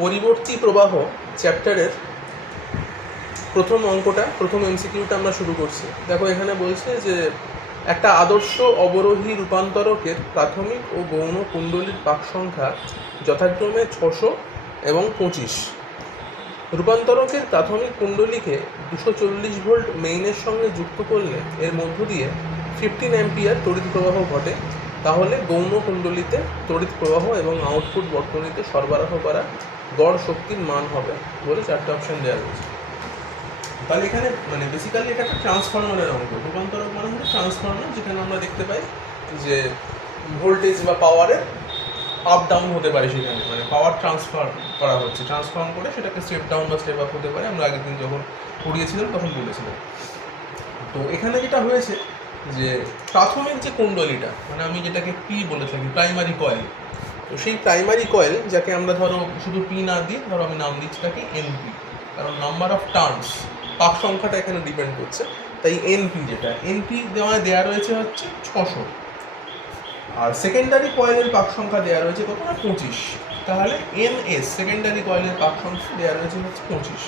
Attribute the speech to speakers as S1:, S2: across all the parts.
S1: পরিবর্তী প্রবাহ চ্যাপ্টারের প্রথম অঙ্কটা, প্রথম এমসিকিউটা আমরা শুরু করছি। দেখো এখানে বলছে যে একটা আদর্শ অবরোহী রূপান্তরকের প্রাথমিক ও গৌণ কুণ্ডলীর পাক সংখ্যা যথাক্রমে ছশো এবং পঁচিশ। রূপান্তরকের প্রাথমিক কুণ্ডলীকে দুশো চল্লিশ ভোল্ট মেইনের সঙ্গে যুক্ত করলে এর মধ্য দিয়ে ফিফটিন অ্যাম্পিয়ার তড়িৎ প্রবাহ ঘটে। তাহলে গৌণ কুণ্ডলীতে তড়িৎ প্রবাহ এবং আউটপুট বর্তনীতে সরবরাহ করা গড় শক্তির মান হবে বলে চারটে অপশন দেওয়া রয়েছে তাহলে এখানে মানে বেসিক্যালি এটা একটা ট্রান্সফরমারের অঙ্ক রূপান্তরক মানে হচ্ছে ট্রান্সফরমার যেখানে আমরা দেখতে পাই যে ভোল্টেজ বা পাওয়ারের আপ ডাউন হতে পারে সেখানে। মানে পাওয়ার ট্রান্সফার করা হচ্ছে। ট্রান্সফর্ম করে সেটাকে স্টেপ ডাউন বা স্টেপ আপ হতে পারে। আমরা আগের দিন যখন পড়িয়েছিলাম তখন বলেছিলাম। তো এখানে যেটা হয়েছে যে প্রাথমিক যে কুণ্ডলীটা মানে আমি যেটাকে পি বলে থাকি প্রাইমারি কয়েল তো সেই প্রাইমারি কয়েল যাকে আমরা ধরো শুধু পি না দিয়ে ধরো আমি নাম দিচ্ছি তাকে এনপি কারণ নাম্বার অফ টার্নস পাক সংখ্যাটা এখানে ডিপেন্ড করছে। তাই এনপি যেটা এনপি দেওয়া দেওয়া রয়েছে হচ্ছে ছশো। আর সেকেন্ডারি কয়েলের পাক সংখ্যা দেওয়া রয়েছে কত না পঁচিশ। তাহলে এন এস সেকেন্ডারি কয়েলের পাক সংখ্যা দেওয়া রয়েছে হচ্ছে পঁচিশ।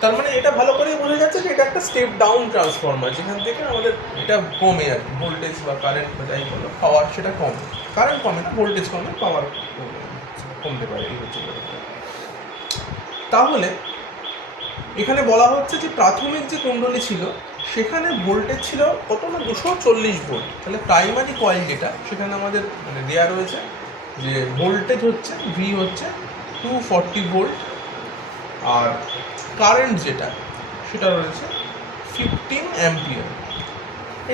S1: তার মানে এটা ভালো করেই বোঝা যাচ্ছে যে এটা একটা স্টেপ ডাউন ট্রান্সফরমার যেখান থেকে আমাদের এটা কমে আর ভোল্টেজ বা কারেন্ট বা যাই বলো পাওয়ার সেটা কমে। কারেন্ট কমে না ভোল্টেজ কমে পাওয়ার কমতে পারে, এই হচ্ছে তাহলে এখানে বলা হচ্ছে যে প্রাথমিক যে কুণ্ডলী ছিল, সেখানে ভোল্টেজ ছিল কত না, দুশো চল্লিশ ভোল্ট তাহলে প্রাইমারি কয়েল যেটা, সেখানে আমাদের মানে দেওয়া রয়েছে যে ভোল্টেজ হচ্ছে ভি হচ্ছে টু ফর্টি ভোল্ট আর কারেন্ট যেটা, সেটা রয়েছে ফিফটিন অ্যাম্পিয়ার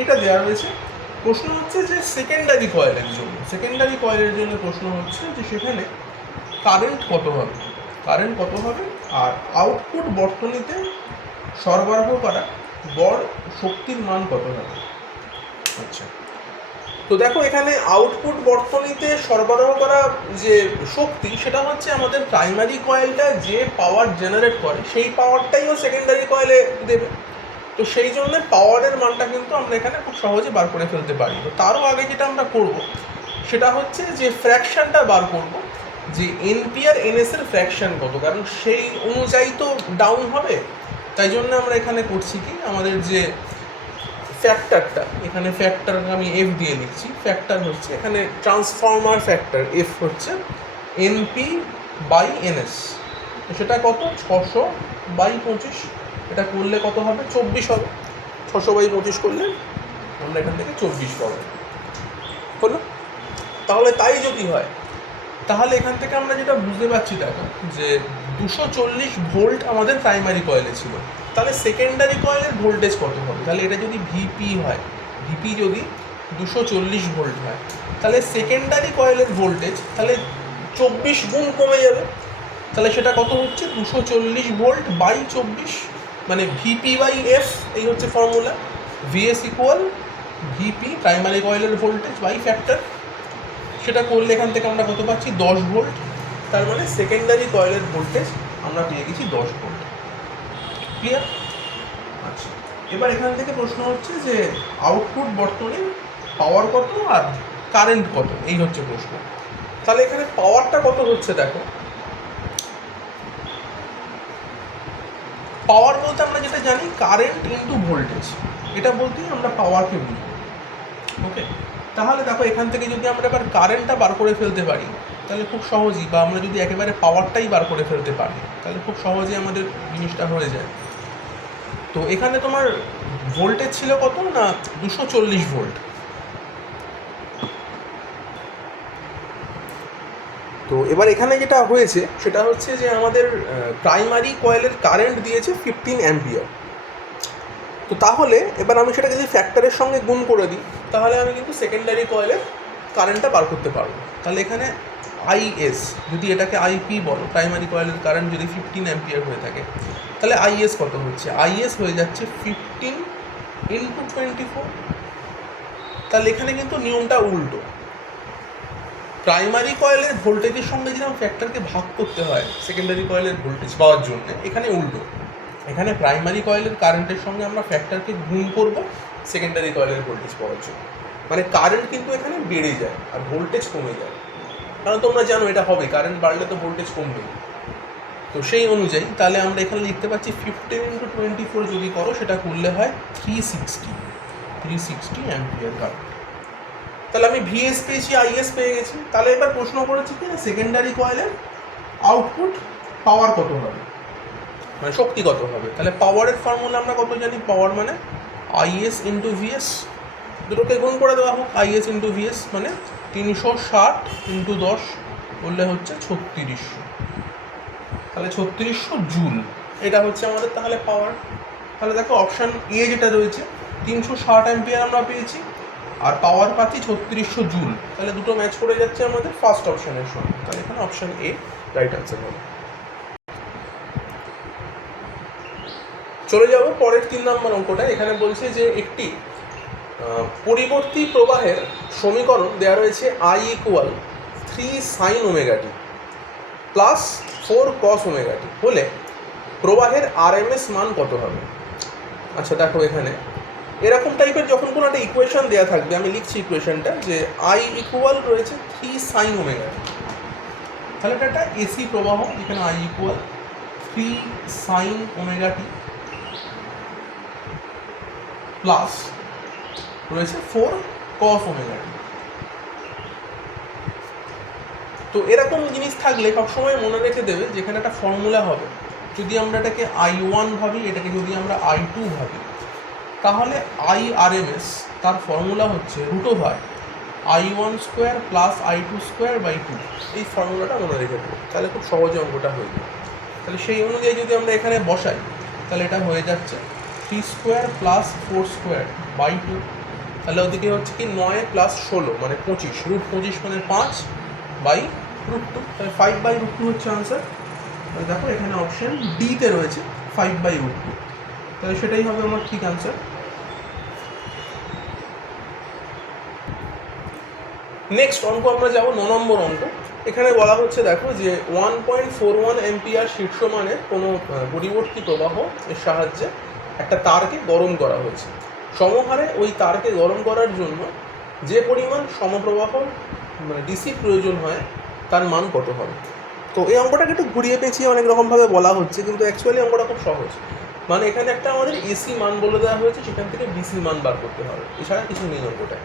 S1: এটা দেওয়া রয়েছে। প্রশ্ন হচ্ছে যে সেকেন্ডারি কয়েলের জন্য সেকেন্ডারি কয়েলের জন্য প্রশ্ন হচ্ছে যে সেখানে কারেন্ট কত হবে? কারেন্ট কত হবে? আর আউটপুট বর্তনীতে সরবরাহ করা গড় শক্তির মান কত হবে? আচ্ছা। তো দেখো, এখানে আউটপুট বর্তনীতে সরবরাহ করা যে শক্তি, সেটা হচ্ছে আমাদের প্রাইমারি কয়েলটা যে পাওয়ার জেনারেট করে, সেই পাওয়ারটাই ও সেকেন্ডারি কয়েলে দেবে। তো সেই জন্য পাওয়ারের মানটা কিন্তু আমরা এখানে খুব সহজে বার করে ফেলতে পারি। তো তারও আগে যেটা আমরা করব, সেটা হচ্ছে যে ফ্র্যাকশনটা বার করব, যে এনপি আর এনএস এর ফ্র্যাকশন কত, কারণ সেই অনুযায়ী তো ডাউন হবে। তাই জন্য আমরা এখানে করছি কি, আমাদের যে ফ্যাক্টরটা এখানে ফ্যাক্টর আমি এফ দিয়ে লিখছি। ফ্যাক্টর হচ্ছে, এখানে ট্রান্সফর্মার ফ্যাক্টর এফ হচ্ছে এনপি বাই এনএস সেটা কত? ছশো বাই পঁচিশ। এটা করলে কত হবে? চব্বিশ হবে। ছশো বাই পঁচিশ করলে আমরা এখান থেকে চব্বিশ পাবো। হলো? তাহলে তাই যদি হয়, তাহলে এখান থেকে আমরা যেটা বুঝতে পারছি, দেখো, যে দুশো চল্লিশ ভোল্ট আমাদের প্রাইমারি কয়েলে ছিল। তাহলে সেকেন্ডারি কয়েলের ভোল্টেজ কত হবে? তাহলে এটা যদি ভিপি হয় ভিপি যদি দুশো চল্লিশ ভোল্ট হয়, তাহলে সেকেন্ডারি কয়েলের ভোল্টেজ তাহলে চব্বিশ গুণ কমে যাবে। তাহলে সেটা কত হচ্ছে? দুশো চল্লিশ ভোল্ট বাই চব্বিশ মানে ভিপি বাই এফ এই হচ্ছে formula VS equal VP primary কয়েলের ভোল্টেজ বাই ফ্যাক্টর সেটা করলে এখান থেকে আমরা কত পাচ্ছি? দশ ভোল্ট তার মানে সেকেন্ডারি কয়েলের ভোল্টেজ আমরা পেয়ে গেছি দশ ভোল্ট ক্লিয়ার আচ্ছা। এবার এখান থেকে প্রশ্ন হচ্ছে যে আউটপুট বর্তমানে পাওয়ার কত আর কারেন্ট কত? এই হচ্ছে প্রশ্ন। তাহলে এখানে পাওয়ারটা কত হচ্ছে দেখো। পাওয়ার বলতে আমরা যেটা জানি কারেন্ট ইনটু ভোল্টেজ এটা বলতেই আমরা পাওয়ারকে বুঝব ওকে তাহলে দেখো, এখান থেকে যদি আমরা এবার কারেন্টটা বার করে ফেলতে পারি, তাহলে খুব সহজেই, বা আমরা যদি একেবারে পাওয়ারটাই বার করে ফেলতে পারি, তাহলে খুব সহজেই আমাদের জিনিসটা হয়ে যায়। তো এখানে তোমার ভোল্টেজ ছিল কত না দুশো চল্লিশ ভোল্ট? তো এবার এখানে যেটা হয়েছে, সেটা হচ্ছে যে আমাদের প্রাইমারি কয়েলের কারেন্ট দিয়েছে ফিফটিন অ্যাম্পিয়ার তো তাহলে এবার আমি সেটাকে যদি ফ্যাক্টরের সঙ্গে গুণ করে দিই, তাহলে আমি কিন্তু সেকেন্ডারি কয়েলের কারেন্টটা বার করতে পারব। তাহলে এখানে আইএস যদি এটাকে আইপি বলো প্রাইমারি কয়েলের কারেন্ট যদি ফিফটিন অ্যাম্পিয়ার হয়ে থাকে তাহলে আইএস কত হচ্ছে? আইএস হয়ে যাচ্ছে ফিফটিন ইন্টু টোয়েন্টি ফোর তাহলে এখানে কিন্তু নিয়মটা উল্টো। প্রাইমারি কয়েলের ভোল্টেজের সঙ্গে যেরকম ফ্যাক্টরকে ভাগ করতে হয় সেকেন্ডারি কয়েলের ভোল্টেজ পাওয়ার জন্য, এখানে উল্টো। এখানে প্রাইমারি কয়েলের কারেন্টের সঙ্গে আমরা ফ্যাক্টরকে গুণ করব সেকেন্ডারি কয়েলের ভোল্টেজ পাওয়ার জন্য। মানে কারেন্ট কিন্তু এখানে বেড়ে যায় আর ভোল্টেজ কমে যায়। কারণ তোমরা জানো এটা হবে কারেন্ট বাড়লে তো ভোল্টেজ কমবে তো সেই অনুযায়ী তাহলে আমরা এখানে লিখতে পাচ্ছি ফিফটিন ইন্টু টোয়েন্টি ফোর যদি করো, সেটা করলে হয় three sixty three sixty ampere current তাহলে আমি ভিএস পেয়েছি আইএস পেয়ে গেছি। তাহলে এবার প্রশ্ন করেছি কি সেকেন্ডারি কয়েলের আউটপুট পাওয়ার কত হবে? মানে শক্তি কত হবে? তাহলে পাওয়ারের ফর্মুলা আমরা কত জানি? পাওয়ার মানে আইএস ইন্টু ভিএস দুটোকে গুণ করে দেওয়া হোক আইএস ইন্টু ভিএস মানে তিনশো ষাট ইন্টু দশ, বললে হচ্ছে ছত্রিশশো তাহলে ছত্রিশশো জুল। এটা হচ্ছে আমাদের তাহলে পাওয়ার তাহলে দেখো অপশান এ যেটা রয়েছে, তিনশো ষাট অ্যাম্পিয়ার আমরা পেয়েছি, আর পাওয়ার পাচ্ছি ছত্রিশশো জুল। তাহলে দুটো ম্যাচ করে যাচ্ছে আমাদের ফার্স্ট অপশানের সঙ্গে। তাহলে এখানে অপশান এ রাইট অ্যান্সার হবে। চলে যাব পরের তিন নম্বর অঙ্কটা এখানে বলছে যে একটি পরিবর্তী প্রবাহের সমীকরণ দেওয়া রয়েছে I equal three sine omega T plus four cos omega T হলে প্রবাহের আরএমএস মান কত হবে? আচ্ছা দেখো এখানে। এরকম টাইপের যখন কোনো একটা ইকুয়েশন দেওয়া থাকবে, আমি লিখছি ইকুয়েশনটা যে আই ইকুয়াল রয়েছে থ্রি সাইন ওমেগাটি তাহলে এটা একটা এসি প্রবাহ, এখানে I equal three sine omega T plus রয়েছে ফোর কস ওমেগা তো এরকম জিনিস থাকলে সবসময় মনে রেখে দেবে যেখানে একটা ফর্মুলা হবে। যদি আমরা এটাকে আই ওয়ান ভাবি, এটাকে যদি আমরা আই টু ভাবি, তাহলে আই আর এম এস তার ফর্মুলা হচ্ছে root over I one square plus I two square by two এই ফর্মুলাটা মনে রেখে দেবো। তাহলে খুব সহজে অঙ্কটা হয়ে যাবে। তাহলে সেই অনুযায়ী যদি আমরা এখানে বসাই, তাহলে এটা হয়ে যাচ্ছে three square plus four square by two তাহলে ওদিকে হচ্ছে কি নয় প্লাস ষোলো মানে পঁচিশ। রুট পঁচিশ মানে পাঁচ বাই রুট টু তাহলে ফাইভ বাই রুট টু হচ্ছে আনসার তাহলে দেখো এখানে অপশন ডিতে রয়েছে ফাইভ বাই রুট টু তাহলে সেটাই হবে আমার ঠিক আনসার নেক্সট অঙ্ক আমরা যাব ন নম্বর অঙ্ক। এখানে বলা হচ্ছে দেখো যে one point four one ampere শীর্ষমানের কোনো আহ, পরিবর্তী প্রবাহ এর সাহায্যে একটা তারকে গরম করা হয়েছে। সমহারে ওই তারকে গরম করার জন্য যে পরিমাণ সমপ্রবাহ মানে ডিসির প্রয়োজন হয়, তার মান কত হবে? তো এই অঙ্কটাকে একটু ঘুরিয়ে পেঁচিয়ে অনেক রকমভাবে বলা হচ্ছে, কিন্তু অ্যাকচুয়ালি অঙ্কটা খুব সহজ। মানে এখানে একটা আমাদের এসি মান বলে দেওয়া হয়েছে, সেখান থেকে ডিসি মান বার করতে হবে। এছাড়া কিছু নেই অঙ্কটায়।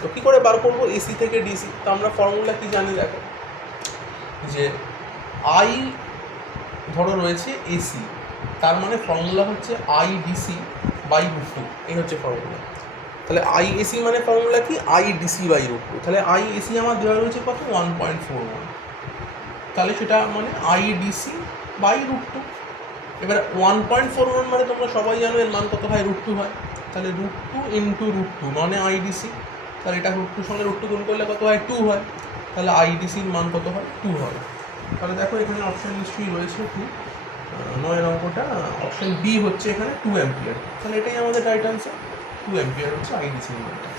S1: তো কী করে বার করব? এসি থেকে ডিসি তো আমরা ফর্মুলা কি জানি দেখো? যে আই ধরো রয়েছে এসি তার মানে ফর্মুলা হচ্ছে আই ডিসি বাই টু এই হচ্ছে ফর্মুলা তাহলে আই এসি মানে ফর্মুলা কি? আই ডিসি বাই টু তাহলে আই এসি আমার দেওয়া রয়েছে কত? ওয়ান পয়েন্ট ফোর ওয়ান তাহলে সেটা মানে I DC by root two এবার ওয়ান পয়েন্ট ফোর ওয়ান মানে তোমরা সবাই জানো এর মান কত হয়? রুট টু হয়। তাহলে root two into root two মানে আইডিসি তাহলে এটা রুট টুর সঙ্গে রুট টু গুণ করলে কত হয়? টু হয়। তাহলে আইডিসির মান কত হয়? টু হয়। তাহলে দেখো এখানে অপশান নিশ্চয়ই রয়েছে টু নয় অঙ্কটা অপশান বি হচ্ছে এখানে টু অ্যাম্পিয়ার তাহলে এটাই আমাদের রাইট আনসার টু অ্যাম্পিয়ার হচ্ছে মানটা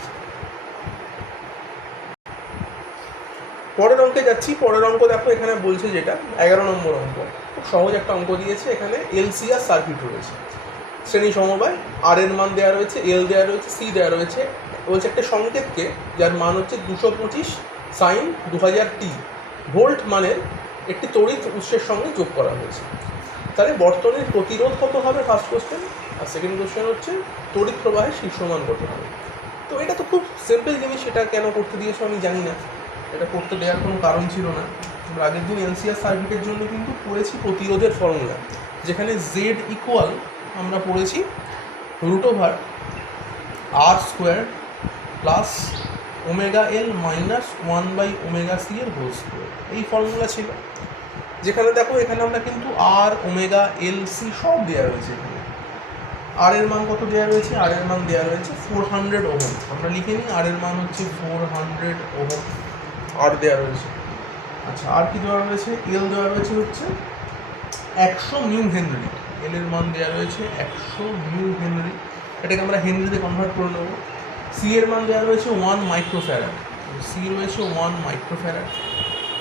S1: পরের অঙ্কে যাচ্ছি, পরের অঙ্ক দেখো এখানে বলছে যেটা, এগারো নম্বর অঙ্ক। খুব সহজ একটা অঙ্ক দিয়েছে, এখানে এলসিআর সার্কিট রয়েছে। শ্রেণি সমবায় আর এর মান দেওয়া রয়েছে এল দেওয়া রয়েছে সি দেওয়া রয়েছে। বলছে একটা সংকেতকে, যার মান হচ্ছে দুশো পঁচিশ সাইন দু হাজার টি ভোল্ট মানের একটি তড়িৎ উৎসের সঙ্গে যোগ করা হয়েছে। তাহলে বর্তনের প্রতিরোধ কত হবে ফার্স্ট কোশ্চেন আর সেকেন্ড কোশ্চেন হচ্ছে, তড়িৎ প্রবাহের শীর্ষমান কত হবে? তো এটা তো খুব সিম্পল জিনিস, এটা কেন করতে দিয়েছ আমি জানি না। এটা করতে দেওয়ার কোনো কারণ ছিল না। আগের দিন এলসিআর সার্কিটের জন্য কিন্তু পড়েছি প্রতিরোধের ফর্মুলা যেখানে জেড ইকুয়াল আমরা পড়েছি root over R square plus omega L minus one by omega C এর হোল স্কোয়ার এই ফর্মুলা ছিল। যেখানে দেখো, এখানে আমরা কিন্তু আর ওমেগা এল সি সব দেওয়া রয়েছে এখানে। আর এর মান কত দেওয়া রয়েছে? আর এর মান দেওয়া রয়েছে ফোর হান্ড্রেড ওহম। আমরা লিখে নিই আর এর মান হচ্ছে ফোর হান্ড্রেড ওহম আর দেওয়া রয়েছে। আচ্ছা আর কি দেওয়া রয়েছে? এল দেওয়া রয়েছে হচ্ছে একশো মিউ হেনরি। এল এর মান দেওয়া রয়েছে একশো মিউ হেনরি। এটাকে আমরা হেনরিতে কনভার্ট করে নেব। সি এর মান দেওয়া রয়েছে ওয়ান মাইক্রোফ্যারাড সি রয়েছে ওয়ান মাইক্রোফ্যারাড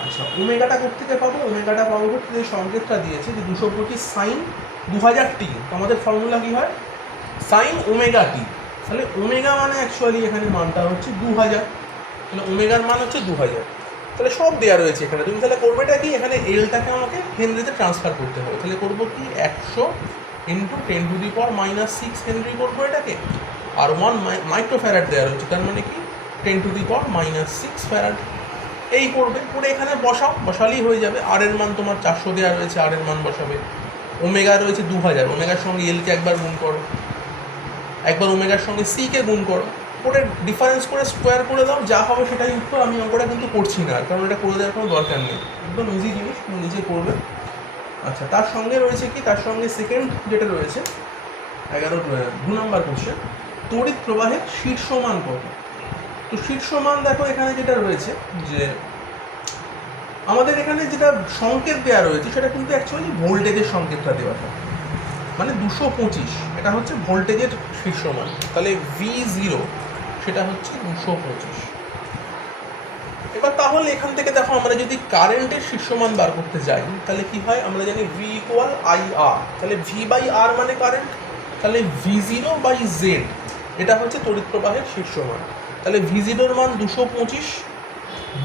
S1: আচ্ছা ওমেগাটা কোথেকে পাবো? ওমেগাটা পাবো হচ্ছে যে সংকেতটা দিয়েছে যে দুশো পঁচিশ সাইন দু হাজার টি তো আমাদের ফর্মুলা কী হয়? সাইন ওমেগা টি তাহলে ওমেগা মানে অ্যাকচুয়ালি এখানে মানটা হচ্ছে দু হাজার তাহলে ওমেগার মান হচ্ছে দু হাজার তাহলে সব দেওয়া রয়েছে এখানে। তুমি তাহলে করবেটা কি? এখানে এলটাকে আমাকে হেনরিতে ট্রান্সফার করতে হবে। তাহলে করব কি? একশো into ten to the power minus six henry করব এটাকে। আর ওয়ান মাইক্রো ফ্যারাড দেওয়া রয়েছে। তার মানে কি? Ten to the power minus six farad এই করবে। করে এখানে বসাও। বসালেই হয়ে যাবে। আর এর মান তোমার চারশো দেওয়া রয়েছে। আর এর মান বসাবে। ওমেগা রয়েছে দু হাজার। ওমেগার সঙ্গে এলকে একবার গুণ করো। একবার ওমেগার সঙ্গে সিকে গুণ করো। করে ডিফারেন্স করে স্কোয়ার করে দাও, যা হবে সেটাই উত্তর। আমি অঙ্কটা কিন্তু করছি না কারণ এটা করে দেওয়ার কোনো দরকার নেই। একদম ইজি জিনিস, তুমি নিজে করবে। আচ্ছা তার সঙ্গে রয়েছে কি? তার সঙ্গে সেকেন্ড যেটা রয়েছে, এগারো দু নম্বর কোশ্চেন তড়িৎ প্রবাহের শীর্ষমান কত? তো শীর্ষমান দেখো এখানে যেটা রয়েছে, যে আমাদের এখানে যেটা সংকেত দেওয়া রয়েছে, সেটা কিন্তু অ্যাকচুয়ালি ভোল্টেজের সংকেতটা দেওয়া থাকে। মানে দুশো পঁচিশ, এটা হচ্ছে ভোল্টেজের শীর্ষমান তাহলে ভি জিরো সেটা হচ্ছে দুশো পঁচিশ। এবার তাহলে এখান থেকে দেখো, আমরা যদি কারেন্টের শীর্ষমান বার করতে যাই, তাহলে কি হয়? আমরা জানি ভি ইকুয়াল আই আর তাহলে ভি বাই আর মানে কারেন্ট তাহলে ভি জিরো বাই জেড এটা হচ্ছে তড়িৎ প্রবাহের শীর্ষমান তাহলে ভি জিরোর মান দুশো পঁচিশ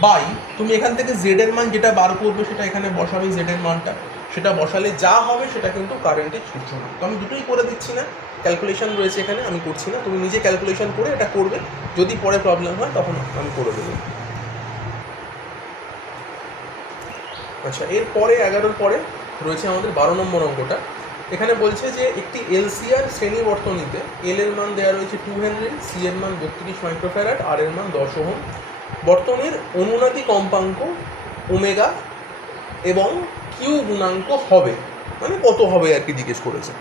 S1: বাই, তুমি এখান থেকে জেড এর মান যেটা বার করবে সেটা এখানে বসাবে জেড এর মানটা। সেটা বসালে যা হবে সেটা কিন্তু কারেন্টের শীর্ষমান তো আমি দুটোই করে দিচ্ছি না। ক্যালকুলেশন রয়েছে এখানে, আমি করছি না। তুমি নিজে ক্যালকুলেশন করে এটা করবে। যদি পরে প্রবলেম হয়, তখন আমি করে দেবো। আচ্ছা এরপরে এগারোর পরে রয়েছে আমাদের বারো নম্বর অঙ্কটা। এখানে বলছে যে একটি এলসিআর শ্রেণি বর্তনীতে এল এর মান দেওয়া রয়েছে টু হেনরি সি এর মান বত্রিশ মাইক্রোফ্যারাড আর এর মান দশ ওহম। বর্তনীর অনুনাদি কম্পাঙ্ক ওমেগা এবং কিউ গুণাঙ্ক হবে। মানে কত হবে আর কি জিজ্ঞেস করেছে।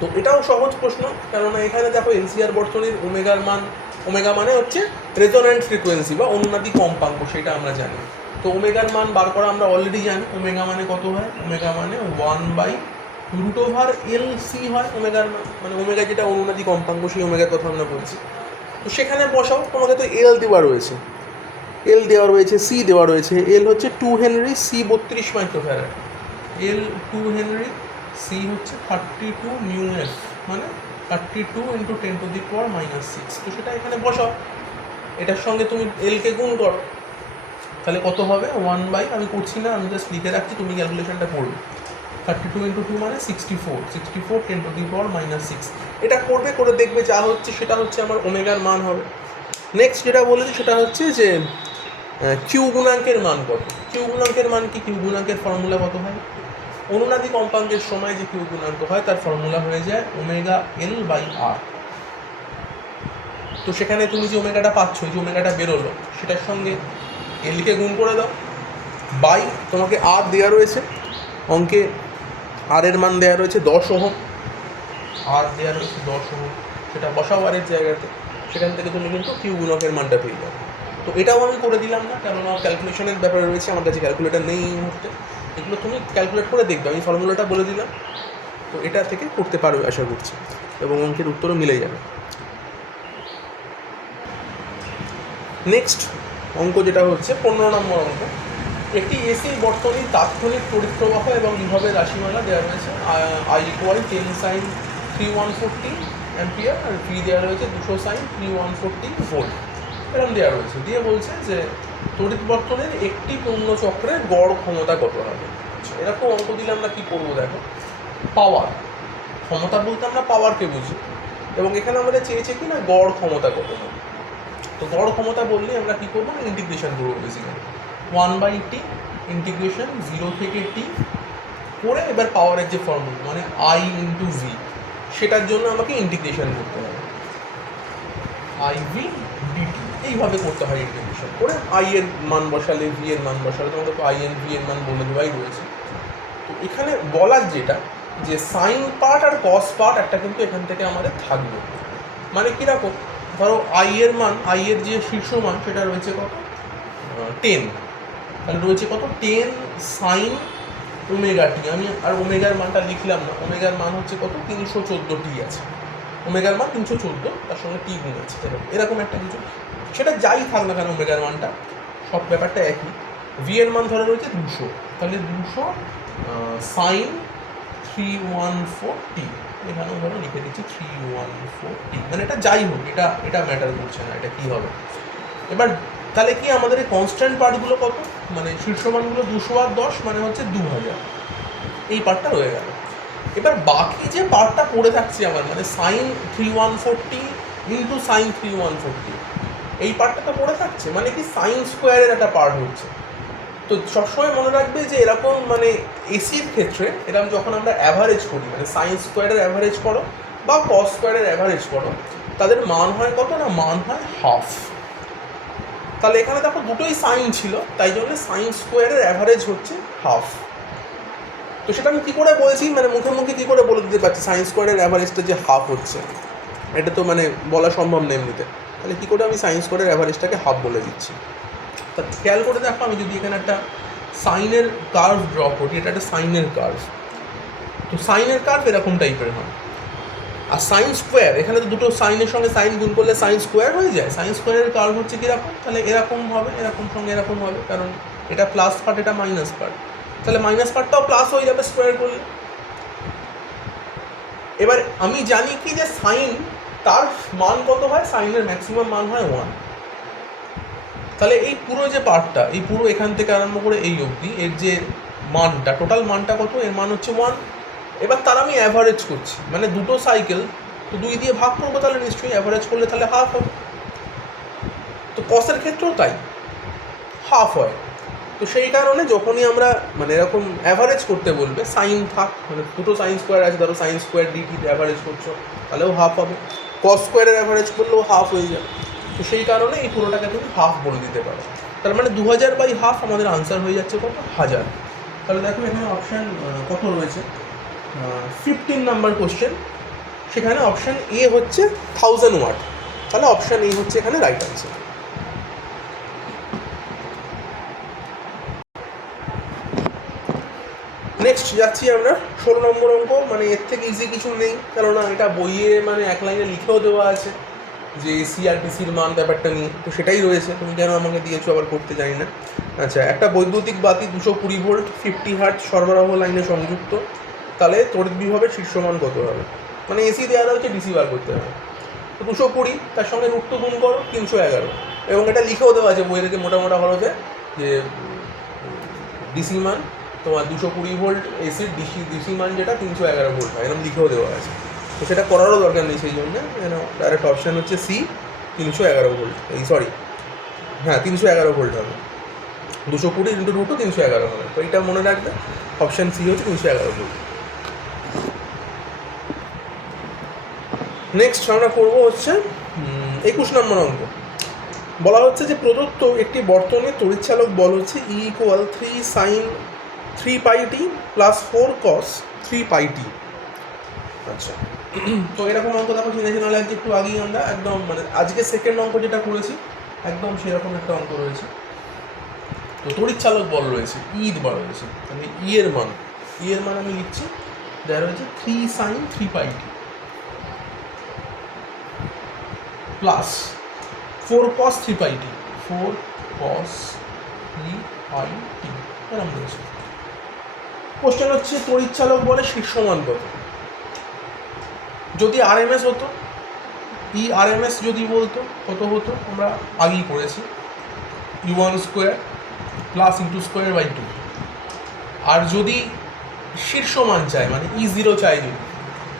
S1: তো এটাও সহজ প্রশ্ন, কেননা এখানে দেখো এনসিআর বর্তনীর ওমেগার মান, ওমেগা মানে হচ্ছে রেজোনেন্ট ফ্রিকোয়েন্সি বা অনুনাদি কম্পাঙ্ক, সেটা আমরা জানি। তো ওমেগার মান বার করা আমরা অলরেডি জানি, ওমেগা মানে কত হয়? ওমেগা মানে one by root over L C হয় ওমেগার মান। মানে ওমেগা যেটা অনুনাদি কম্পাঙ্ক, সেই ওমেগার কথা আমরা বলছি। তো সেখানে বসাও। তোমাকে তো এল দেওয়া রয়েছে। এল দেওয়া রয়েছে সি দেওয়া রয়েছে। এল হচ্ছে টু হেনরি সি বত্রিশ microfarad L two henry C হচ্ছে থার্টি টু নিউ এফ মানে thirty two into ten to the power minus six তো সেটা এখানে বসাও। এটার সঙ্গে তুমি এলকে গুণ করো। তাহলে কত হবে? ওয়ান বাই আমি করছি না, আমি জাস্ট লিখে রাখছি, তুমি ক্যালকুলেশনটা করবে থার্টি টু ইন্টু টু মানে sixty four sixty four ten to the power minus six এটা করবে, করে দেখবে যা হচ্ছে, সেটা হচ্ছে আমার ওমেগার মান হবে। নেক্সট যেটা বলেছি, সেটা হচ্ছে যে কিউ গুণাঙ্কের মান কত? কিউ গুণাঙ্কের মান কি? কিউ গুণাঙ্কের ফর্মুলা কত হয়? অনুনাদি কম্পাঙ্কের সময় যে কিউ গুণাঙ্ক হয়, তার ফর্মুলা হয়ে যায় ওমেগা এল বাই আর তো সেখানে তুমি যে ওমেগাটা পাচ্ছ, যে ওমেগাটা বেরোলো, সেটার সঙ্গে এলকে গুণ করে দাও। বাই তোমাকে আর দেওয়া রয়েছে, অঙ্কে আর এর মান দেওয়া রয়েছে দশ ওহম। আর দেওয়ার ওহম সেটা বসাবারের জায়গাতে, সেখান থেকে তুমি কিন্তু কিউ গুণকের মানটা পেয়ে যাবে। তো এটাও আমি করে দিলাম না, কেননা ক্যালকুলেশনের ব্যাপারে রয়েছে, আমার কাছে ক্যালকুলেটার নেই এই মুহূর্তে। এগুলো তুমি ক্যালকুলেট করে দেখবে, আমি ফর্মুলাটা বলে দিলাম। তো এটা থেকে করতে পারবে আশা করছি, এবং অঙ্কের উত্তরও মিলে যাবে। নেক্সট অঙ্ক যেটা হচ্ছে, পনেরো নম্বর অঙ্ক। একটি এসি বর্তনীর তাৎক্ষণিক তড়িৎ প্রবাহ এবং বিভবের রাশিমালা দেওয়া রয়েছে I equal ten sine three one forty ampere R V দেওয়া রয়েছে দুশো sine three one forty volt এরকম দেওয়া রয়েছে। দিয়ে বলছে যে তড়িৎ বর্তনের একটি পূর্ণ চক্রের গড় ক্ষমতা কত হবে? আচ্ছা, এরকম অঙ্ক দিলে আমরা কী করব দেখো? পাওয়ার ক্ষমতা বলতে আমরা পাওয়ারকে বুঝি। এবং এখানে আমাদের চেয়েছে কি না গড় ক্ষমতা কত হবে? তো গড় ক্ষমতা বললে আমরা কী করব? ইন্টিগ্রেশন করব basically one by T integration zero থেকে টি করে এবার পাওয়ারের যে ফর্মুলা মানে আই ইন্টু ভি সেটার জন্য আমাকে ইন্টিগ্রেশন করতে হবে। আইভি ডিটি এইভাবে করতে হয় ইন্টিগ্রেশন করে আই এর মান বসালে ভি এর মান বসালে, তোমাকে তো আই এন ভি এর মান বলে দেওয়াই রয়েছে। তো এখানে বলার যেটা, যে সাইন পার্ট আর কস পার্ট একটা কিন্তু এখান থেকে আমাদের থাকবে। মানে কীরকম? ধরো আই এর মান আই এর যে শীর্ষ মান, সেটা রয়েছে কত? টেন তাহলে রয়েছে কত? টেন সাইন ওমেগা টি, আমি আর ওমেগার মানটা লিখলাম না। ওমেগার মান হচ্ছে কত? তিনশো চোদ্দ টি আছে। ওমেগার মান তিনশো চোদ্দ, তার সঙ্গে টি গুণ আছে। এরকম একটা কিছু। সেটা যাই থাক না কেন ওমেগার মানটা, সব ব্যাপারটা একই। ভি এর মান ধরে রয়েছে দুশো। তাহলে দুশো sine three one four T এখানেও ধরো লিখে দিচ্ছি থ্রি ওয়ান ফোর টি মানে এটা যাই হোক, এটা এটা ম্যাটার করছে না, এটা কী হবে? এবার তাহলে কি আমাদের এই কনস্ট্যান্ট পার্টগুলো কত? মানে শীর্ষমানগুলো দুশো আর দশ মানে হচ্ছে দু হাজার এই পার্টটা রয়ে গেল। এবার বাকি যে পার্টটা পড়ে থাকছে আমার মানে sine three one forty into sine three one forty এই পার্টটা তো পড়ে থাকছে মানে কি সাইন স্কোয়ারের একটা পার্ট হচ্ছে। তো সবসময় মনে রাখবে যে এরকম মানে এসির ক্ষেত্রে এরকম যখন আমরা অ্যাভারেজ করি মানে সাইন স্কোয়ারের অ্যাভারেজ করো বা কস স্কোয়ারের অ্যাভারেজ করো, তাদের মান হয় কত না? মান হয় হাফ তাহলে এখানে দেখো দুটোই সাইন ছিল, তাই জন্য সাইন স্কোয়ারের অ্যাভারেজ হচ্ছে হাফ তো সেটা আমি কী করে বলছি? মানে মুখে মুখে কী করে বলে দিতে পারছি? সাইন স্কোয়ারের অ্যাভারেজটা যে হাফ হচ্ছে। এটা তো মানে বলা সম্ভব না এমনিতে। তাহলে কী করে আমি সাইন স্কোয়ারের অ্যাভারেজটাকে হাফ বলে দিচ্ছি? তা খেয়াল করে দেখো, আমি যদি এখানে একটা সাইনের কার্ভ ড্র করি, এটা একটা সাইনের কার্ভ তো সাইনের কার্ভ এরকম টাইপের হয়। আর সাইন স্কোয়ার এখানে তো দুটো সাইনের সঙ্গে সাইন গুণ করলে সাইন স্কোয়ার হয়ে যায়। সাইন স্কোয়ারের কার্ভ হচ্ছে কীরকম? তাহলে এরকম হবে, এরকম সঙ্গে এরকম হবে, কারণ এটা প্লাস পার্ট এটা মাইনাস পার্ট তাহলে মাইনাস পার্টটাও প্লাস হয়ে যাবে স্কোয়ার করলে। এবার আমি জানি কি যে সাইন তার মান কত হয়? সাইনের ম্যাক্সিমাম মান হয় ওয়ান তাহলে এই পুরো যে পার্টটা এই পুরো এখান থেকে আরম্ভ করে এই অবধি এর যে মানটা টোটাল মানটা কত? এর মান হচ্ছে ওয়ান এবার তার আমি অ্যাভারেজ করছি। মানে দুটো সাইকেল তো দুই দিয়ে ভাগ করব তাহলে নিশ্চয়ই অ্যাভারেজ করলে তাহলে হাফ হবে। তো কসের ক্ষেত্রেও তাই। হাফ হয়। তো সেই কারণে যখনই আমরা মানে এরকম অ্যাভারেজ করতে বলবে সাইন থাক মানে দুটো সাইন স্কোয়ার আছে, ধরো সাইন স্কোয়ার ডিটি অ্যাভারেজ করছ, তাহলেও হাফ হবে। কস স্কোয়ারের অ্যাভারেজ করলেও হাফ হয়ে যাবে। তো সেই কারণে এই পুরোটাকে তুমি হাফ বলে দিতে পারো। তার মানে দু হাজার বাই হাফ আমাদের আনসার হয়ে যাচ্ছে কত? হাজার। তাহলে দেখো এখানে অপশান কত রয়েছে? Fifteen number question. সেখানে অপশান এ হচ্ছে থাউজেন্ড ওয়াট তাহলে অপশান এ হচ্ছে এখানে রাইট আনসার নেক্সট যাচ্ছি আমরা ষোলো নম্বর অঙ্ক মানে এর থেকে ইজি কিছু নেই, কেননা এটা বইয়ে মানে এক লাইনে লিখেও দেওয়া আছে যে সিআরটিসির মান ব্যাপারটা নিয়ে। তো সেটাই রয়েছে, তুমি কেন আমাকে দিয়েছ আবার করতে জানি না। আচ্ছা একটা বৈদ্যুতিক বাতি দুশো কুড়ি ভোল্ট ফিফটি হার্ট সরবরাহ লাইনে সংযুক্ত। তাহলে তড়িৎ বিভবের শীর্ষমান কত হবে? মানে এসি দেওয়া হচ্ছে ডিসি বার করতে হবে। তো দুশো কুড়ি, তার সঙ্গে রুক্ত গুণ করো, তিনশো এগারো। এবং এটা লিখেও দেওয়া আছে, বইয়ের যে মোটা মোটা হরফে যে ডিসি মান, তোমার দুশো কুড়ি ভোল্ট এসির ডিসি ডিসি মান যেটা, তিনশো এগারো ভোল্ট হয়, এরকম লিখেও দেওয়া আছে। তো সেটা করারও দরকার নেই সেই জন্য ডাইরেক্ট অপশান হচ্ছে সি তিনশো এগারো ভোল্ট, এই সরি হ্যাঁ তিনশো এগারো ভোল্ট হবে। দুশো কুড়ি ইন্টু রুটও তিনশো এগারো হবে। তো এটা মনে রাখবে অপশান সি হচ্ছে তিনশো এগারো ভোল্ট। নেক্সট আমরা করব হচ্ছে একুশ নম্বর অঙ্ক। বলা হচ্ছে যে প্রদত্ত একটি বর্তনে তড়িৎচালক বল হচ্ছে E equal three sine three pi T plus four cos three pi T আচ্ছা। তো এরকম অঙ্ক দেখো চিনে নাহলে লাগছে একটু আগেই আমরা একদম মানে আজকে সেকেন্ড অঙ্ক যেটা করেছি, একদম সেরকম একটা অঙ্ক রয়েছে। তো তড়িৎচালক বল রয়েছে ঈদ বল রয়েছে তাহলে ই এর মান। ই এর মান আমি লিখছি দেওয়া রয়েছে three sine three pi T plus four cos three pi T four cos three pi T এরকম রয়েছে কোশ্চেন হচ্ছে তড়িৎচালক বলে শীর্ষমান কত? যদি আরএমএস হতো ই আরএমএস যদি বলতো, কত হতো? আমরা আগেই করেছি U one square plus into square by two আর যদি শীর্ষমান চাই মানে ই জিরো চাই যদি,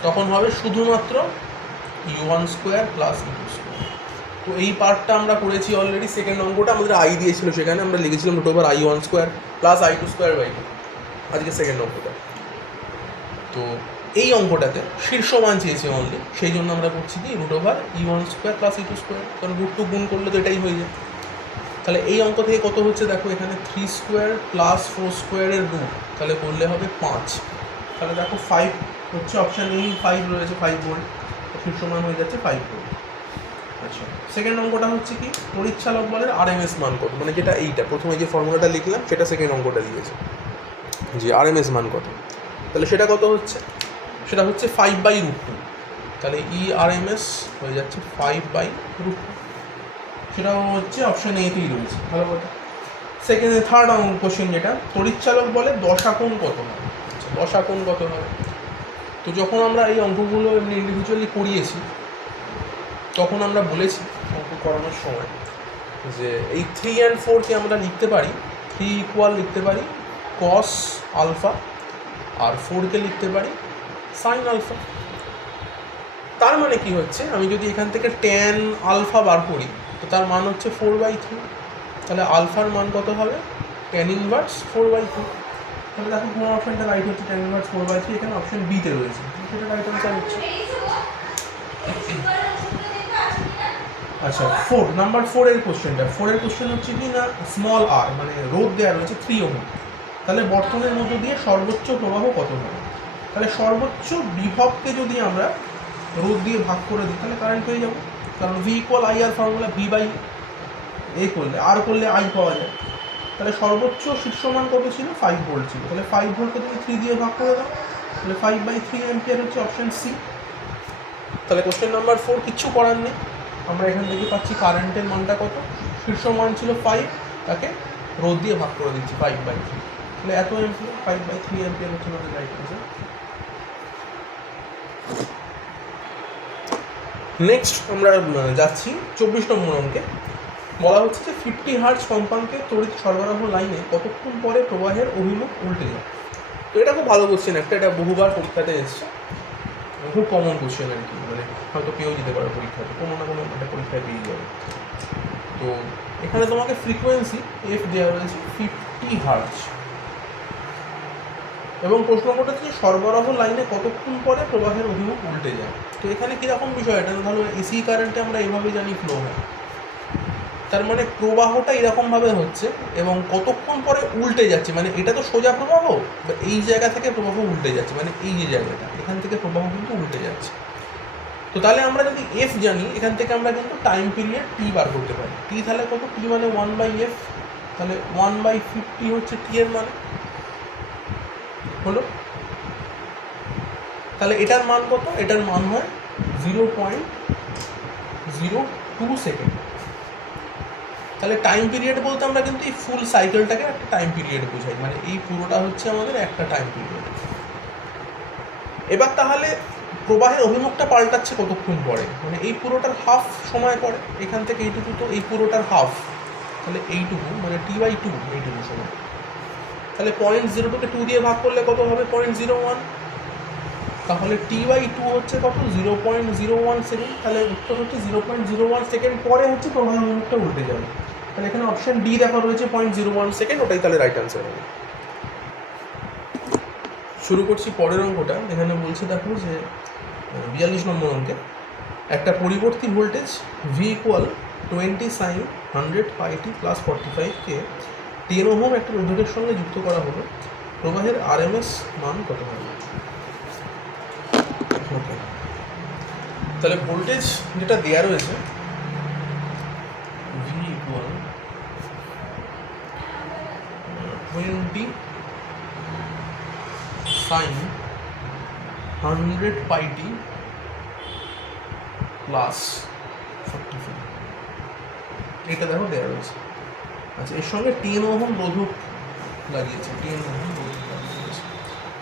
S1: তখন হবে শুধুমাত্র U one square plus into এই পার্টটা আমরা করেছি অলরেডি সেকেন্ড অঙ্কটা আমাদের আই দিয়েছিল, সেখানে আমরা লিখেছিলাম over I one square plus I two square by two আজকে সেকেন্ড অঙ্কটা। তো এই অঙ্কটাতে শীর্ষ মান চেয়েছে অনলি সেই জন্য আমরা করছি কি root over E one square plus E two square কারণ রুট টু গুণ করলে তো এটাই হয়ে যায়। তাহলে এই অঙ্ক থেকে কত হচ্ছে দেখো, এখানে থ্রি স্কোয়ার প্লাস ফোর স্কোয়ারের রুট তাহলে করলে হবে পাঁচ। তাহলে দেখো ফাইভ হচ্ছে অপশান এই ফাইভ রয়েছে ফাইভ ভোল্ট শীর্ষমান হয়ে যাচ্ছে ফাইভ ভোল্ট আচ্ছা। সেকেন্ড অঙ্কটা হচ্ছে কি পরিচ্ছালক বলের আর এম এস মান কত? মানে যেটা এইটা, প্রথমে যে ফর্মুলাটা লিখলাম, সেটা সেকেন্ড অঙ্কটা দিয়েছে। যে আর এম এস মান কত? তাহলে সেটা কত হচ্ছে? সেটা হচ্ছে ফাইভ বাই রুট টু তাহলে ই আর এম এস হয়ে যাচ্ছে ফাইভ বাই রুট টু সেটাও হচ্ছে অপশান এতেই রয়েছে, ভালো কথা। সেকেন্ড থার্ড কোশ্চেন যেটা, তড়িৎচালক বলে দশা কোণ কত হবে আচ্ছা দশা কোণ কত হবে তো যখন আমরা এই অঙ্কগুলো এমনি ইন্ডিভিজুয়ালি করিয়েছি, তখন আমরা বলেছি করানোর সময় যে এই থ্রি অ্যান্ড ফোরকে আমরা লিখতে পারি থ্রি ইকুয়াল লিখতে পারি কস আলফা আর ফোরকে লিখতে পারি সাইন আলফা তার মানে কি হচ্ছে? আমি যদি এখান থেকে টেন আলফা বার করি, তো তার মান হচ্ছে ফোর বাই থ্রি তাহলে আলফার মান কত হবে? Tan inverse four by three তাহলে দেখো কোন অপশনটা রাইট হচ্ছে tan inverse four by three এখানে অপশন বিতে রয়েছে। সেটা রাইট হচ্ছে। আচ্ছা ফোর নাম্বার ফোর ফোরের কোশ্চেনটা ফোরের কোশ্চেন হচ্ছে কি না? স্মল আর মানে রোদ দেওয়া রয়েছে থ্রি ওহম। তাহলে বর্তনের মধ্য দিয়ে সর্বোচ্চ প্রবাহ কত হবে? তাহলে সর্বোচ্চ বিভবকে যদি আমরা রোদ দিয়ে ভাগ করে দিই, তাহলে কারেন্ট পেয়ে যাব। কারণ V equal I R formula V by A করলে আর করলে আই পাওয়া যায়। তাহলে সর্বোচ্চ শীর্ষমান কত ছিল? ফাইভ ভোল্ট ছিল। তাহলে ফাইভ ভোল্টকে তুমি থ্রি দিয়ে ভাগ করে দাও। তাহলে ফাইভ বাই থ্রি অ্যাম্পিয়ার হচ্ছে অপশান সি তাহলে কোশ্চেন নাম্বার ফোর কিচ্ছু করার নেই। আমরা এখান থেকে পাচ্ছি কারেন্টের মানটা কত? শীর্ষ মান ছিল ফাইভ তাকে রোদ দিয়ে ভাগ করে দিচ্ছি ফাইভ বাই থ্রি তাহলে এত ampere five by three ampere হচ্ছে আমাদের রাইট অ্যান্সার নেক্সট আমরা যাচ্ছি চব্বিশ নম্বর অঙ্কে। বলা হচ্ছে যে ফিফটি হার্টস কম্পাঙ্কে তড়িৎ সরবরাহ লাইনে কতক্ষণ পরে প্রবাহের অভিমুখ উল্টে যায়? তো এটা খুব ভালো কোশ্চেন একটা এটা বহুবার পরীক্ষাতে এসছে। খুব কমন কোশ্চেন আর কি। হয়তো পেয়েও যেতে পারে পরীক্ষাতে কোনো না কোনো একটা পরীক্ষায় পেয়ে যাবে। তো এখানে তোমাকে ফ্রিকোয়েন্সি এফ দেওয়া রয়েছে ফিফটি হার্টস এবং প্রশ্ন করতে যে সরবরাহ লাইনে কতক্ষণ পরে প্রবাহের অভিমুখ উল্টে যায়। তো এখানে কীরকম বিষয়? এটা ধরো এসি কারেন্টে আমরা এভাবে জানি ফ্লো হয়। তার মানে প্রবাহটা এরকমভাবে হচ্ছে এবং কতক্ষণ পরে উল্টে যাচ্ছে? মানে এটা তো সোজা প্রবাহ, বা এই জায়গা থেকে প্রবাহ উল্টে যাচ্ছে মানে এই যে জায়গাটা, এখান থেকে প্রবাহ কিন্তু উল্টে যাচ্ছে। তো তাহলে আমরা যদি এফ জানি, এখান থেকে আমরা কিন্তু টাইম পিরিয়ড টি বার করতে পারি। টি তাহলে কত? টি মানে ওয়ান বাই এফ তাহলে ওয়ান বাই ফিফটি হচ্ছে টি এর মানে। হলো? তাহলে এটার মান কত? এটার মান হয় zero point zero two second তাহলে টাইম পিরিয়ড বলতে আমরা কিন্তু এই ফুল সাইকেলটাকে একটা টাইম পিরিয়ড বোঝাই। মানে এই পুরোটা হচ্ছে আমাদের একটা টাইম পিরিয়ড এবার তাহলে প্রবাহের অভিমুখটা পাল্টাচ্ছে কতক্ষণ পরে? মানে এই পুরোটার হাফ সময় পরে। এখান থেকে এইটুকু তো এই পুরোটার হাফ তাহলে এইটুকু মানে টি বাই টু এইটুকু সময়। তাহলে পয়েন্ট জিরো টুকে টু দিয়ে ভাগ করলে কত হবে? পয়েন্ট জিরো ওয়ান তাহলে টি বাই টু হচ্ছে কত? Zero point zero one second তাহলে উত্তর হচ্ছে zero point zero one second পরে হচ্ছে প্রবাহের অভিমুখটা উল্টে যাবে। তাহলে এখানে অপশন ডি দেখা রয়েছে পয়েন্ট জিরো ওয়ান সেকেন্ড ওটাই তাহলে রাইট অ্যান্সার হবে। শুরু করছি পরের অঙ্কটা। এখানে বলছে দেখো যে বিয়াল্লিশ নম্বর অঙ্কে, একটা পরিবর্তী voltage V equal twenty sine hundred pi T plus forty ফাইভকে ten ohm একটা রোধকের সঙ্গে যুক্ত করা হলো, প্রবাহের আরএমএস মান কত হবে? তাহলে ভোল্টেজ যেটা দেওয়া রয়েছে V equal twenty sine hundred pi T plus forty এটা দেখো দেওয়া রয়েছে। আচ্ছা এর সঙ্গে টেন ওহম রোধক লাগিয়েছে টেন ওহম রোধক লাগিয়েছে।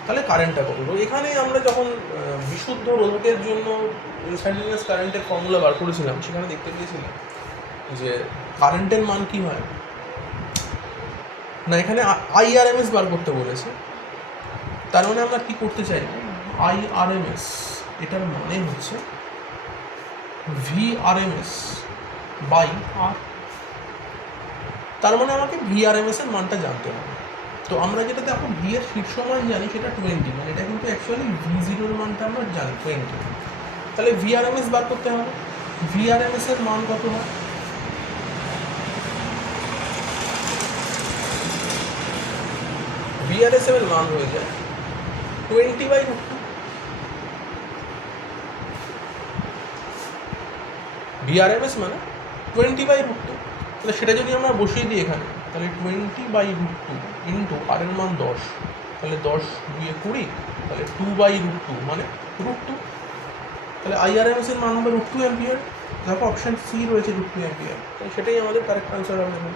S1: তাহলে কারেন্টটা কত? এখানে আমরা যখন বিশুদ্ধ রোধকের জন্য ইনস্ট্যান্টিনিয়াস কারেন্টের ফর্মুলা বার করেছিলাম, সেখানে দেখতে পেয়েছিলাম যে কারেন্টের মান কি হয়? না, এখানে আইআরএমএস বার করতে বলেছে। তার মানে আমরা কি করতে চাই আইআরএমএস এটার মানে হচ্ছে ভিআরএমএস বাই আর। তার মানে আমাকে ভিআরএমএস এর মানটা জানতে হবে। তো আমরা যেটা দেখো, ভি এর শীর্ষ মান জানি সেটা টোয়েন্টি মানে এটা কিন্তু অ্যাকচুয়ালি ভি জিরোর মানটা আমরা জানি টোয়েন্টি তাহলে ভিআরএমএস বার করতে হবে। ভিআরএমএস এর মান কত হয়? ভিআরএস এর মান হয়ে যায় twenty by root two VRMS মানে টোয়েন্টি বাই রুট টু তাহলে সেটা যদি আমরা বসিয়ে দিই এখানে, তাহলে twenty by root two into R এর মান দশ। তাহলে দশ দুয়ে কুড়ি, তাহলে টু বাই রুট টু মানে রুট টু তাহলে আইআরএমএস এর মান হবে রুট টু অ্যাম্পিয়ার দেখো অপশান সি রয়েছে রুট টু অ্যাম্পিয়ার তাই সেটাই আমাদের কারেক্ট আনসার হবে।